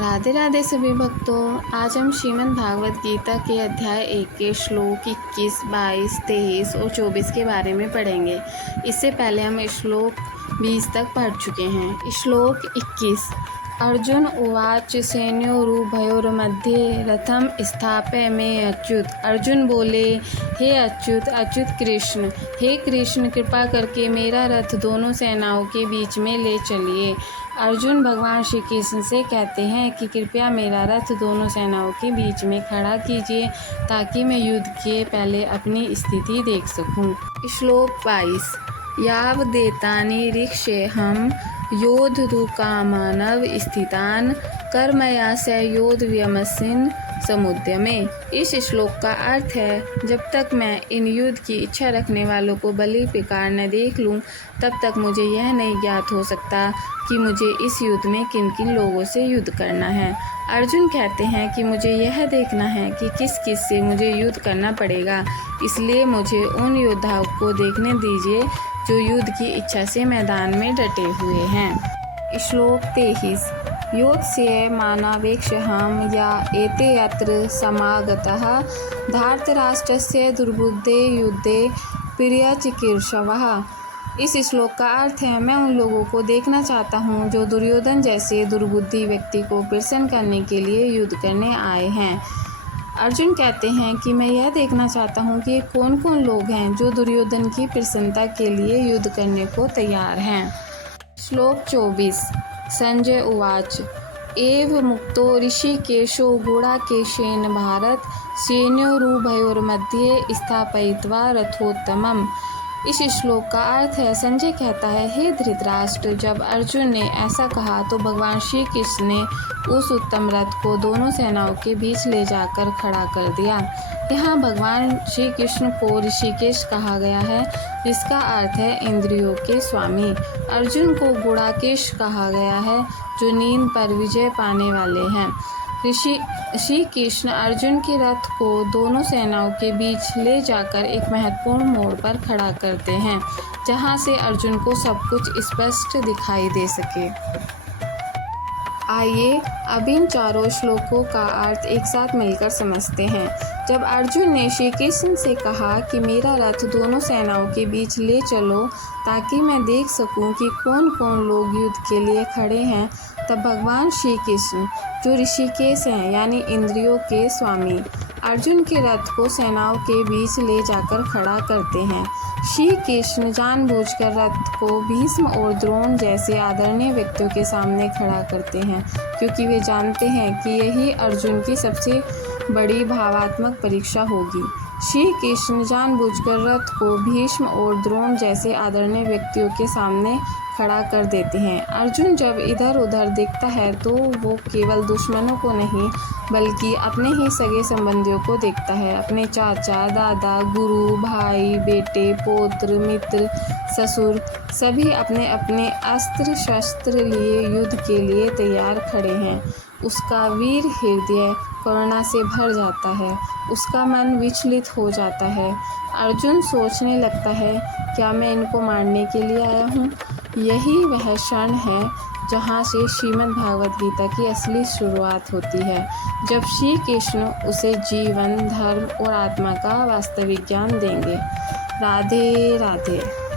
राधे राधे सभी भक्तों। आज हम श्रीमद् भागवत गीता के अध्याय 1 के श्लोक 21, 22, 23 और 24 के बारे में पढ़ेंगे। इससे पहले हम श्लोक 20 तक पढ़ चुके हैं। श्लोक 21। अर्जुन उवाच सैन्योरुभयोर्मध्ये रथम स्थापय में अच्युत। अर्जुन बोले, हे अच्युत कृष्ण, हे कृष्ण, कृपा करके मेरा रथ दोनों सेनाओं के बीच में ले चलिए। अर्जुन भगवान श्री कृष्ण से कहते हैं कि कृपया मेरा रथ दोनों सेनाओं के बीच में खड़ा कीजिए ताकि मैं युद्ध के पहले अपनी स्थिति देख सकूं। श्लोक 22। यावदेतानि ऋक्षेऽहं योद्धुकामानव स्थितान् कर्मया स योद्धव्यमस्मिन् समुद्यमे। इस श्लोक का अर्थ है, जब तक मैं इन युद्ध की इच्छा रखने वालों को बलि प्रकार न देख लूं, तब तक मुझे यह नहीं ज्ञात हो सकता कि मुझे इस युद्ध में किन किन लोगों से युद्ध करना है। अर्जुन कहते हैं कि मुझे यह देखना है कि किस किस से मुझे युद्ध करना पड़ेगा, इसलिए मुझे उन योद्धाओं को देखने दीजिए जो युद्ध की इच्छा से मैदान में डटे हुए हैं। श्लोक 23। योत्स्य मानावेक्षहं या एते यत्र समागतः धार्तराष्ट्रस्य दुर्बुद्धे युद्धे प्रियचिकीर्षवः। इस श्लोक का अर्थ है, मैं उन लोगों को देखना चाहता हूँ जो दुर्योधन जैसे दुर्बुद्धि व्यक्ति को प्रसन्न करने के लिए युद्ध करने आए हैं। अर्जुन कहते हैं कि मैं यह देखना चाहता हूँ कि कौन कौन लोग हैं जो दुर्योधन की प्रसन्नता के लिए युद्ध करने को तैयार हैं। श्लोक 24। संजय उवाच एव मुक्तो ऋषिकेशो गुडाकेशेन भारत सैन्योरुभयोर्मध्ये स्थापयित्वा रथोत्तमम्। इस श्लोक का अर्थ है, संजय कहता है, हे धृतराष्ट्र, जब अर्जुन ने ऐसा कहा तो भगवान श्री कृष्ण ने उस उत्तम रथ को दोनों सेनाओं के बीच ले जाकर खड़ा कर दिया। यहाँ भगवान श्री कृष्ण को ऋषिकेश कहा गया है, जिसका अर्थ है इंद्रियों के स्वामी। अर्जुन को गुडाकेश कहा गया है, जो नींद पर विजय पाने वाले हैं। श्री कृष्ण अर्जुन के रथ को दोनों सेनाओं के बीच ले जाकर एक महत्वपूर्ण मोड़ पर खड़ा करते हैं, जहां से अर्जुन को सब कुछ स्पष्ट दिखाई दे सके। आइए अब इन चारों श्लोकों का अर्थ एक साथ मिलकर समझते हैं। जब अर्जुन ने श्री कृष्ण से कहा कि मेरा रथ दोनों सेनाओं के बीच ले चलो ताकि मैं देख सकूं कि कौन कौन लोग युद्ध के लिए खड़े हैं, तब भगवान श्री कृष्ण, जो ऋषिकेश हैं यानी इंद्रियों के स्वामी, अर्जुन के रथ को सेनाओं के बीच ले जाकर खड़ा करते हैं। श्री कृष्ण जानबूझकर रथ को भीष्म और द्रोण जैसे आदरणीय व्यक्तियों के सामने खड़ा करते हैं, क्योंकि वे जानते हैं कि यही अर्जुन की सबसे बड़ी भावात्मक परीक्षा होगी। श्री कृष्ण जानबूझकर रथ को भीष्म और द्रोण जैसे आदरणीय व्यक्तियों के सामने खड़ा कर देते हैं। अर्जुन जब इधर उधर देखता है तो वो केवल दुश्मनों को नहीं बल्कि अपने ही सगे संबंधियों को देखता है। अपने चाचा, दादा, गुरु, भाई, बेटे, पौत्र, मित्र, ससुर सभी अपने अपने अस्त्र शस्त्र लिए युद्ध के लिए तैयार खड़े हैं। उसका वीर हृदय करुणा से भर जाता है, उसका मन विचलित हो जाता है। अर्जुन सोचने लगता है, क्या मैं इनको मारने के लिए आया हूँ? यही वह क्षण है जहाँ से श्रीमद् भागवत गीता की असली शुरुआत होती है, जब श्री कृष्ण उसे जीवन, धर्म और आत्मा का वास्तविक ज्ञान देंगे। राधे राधे।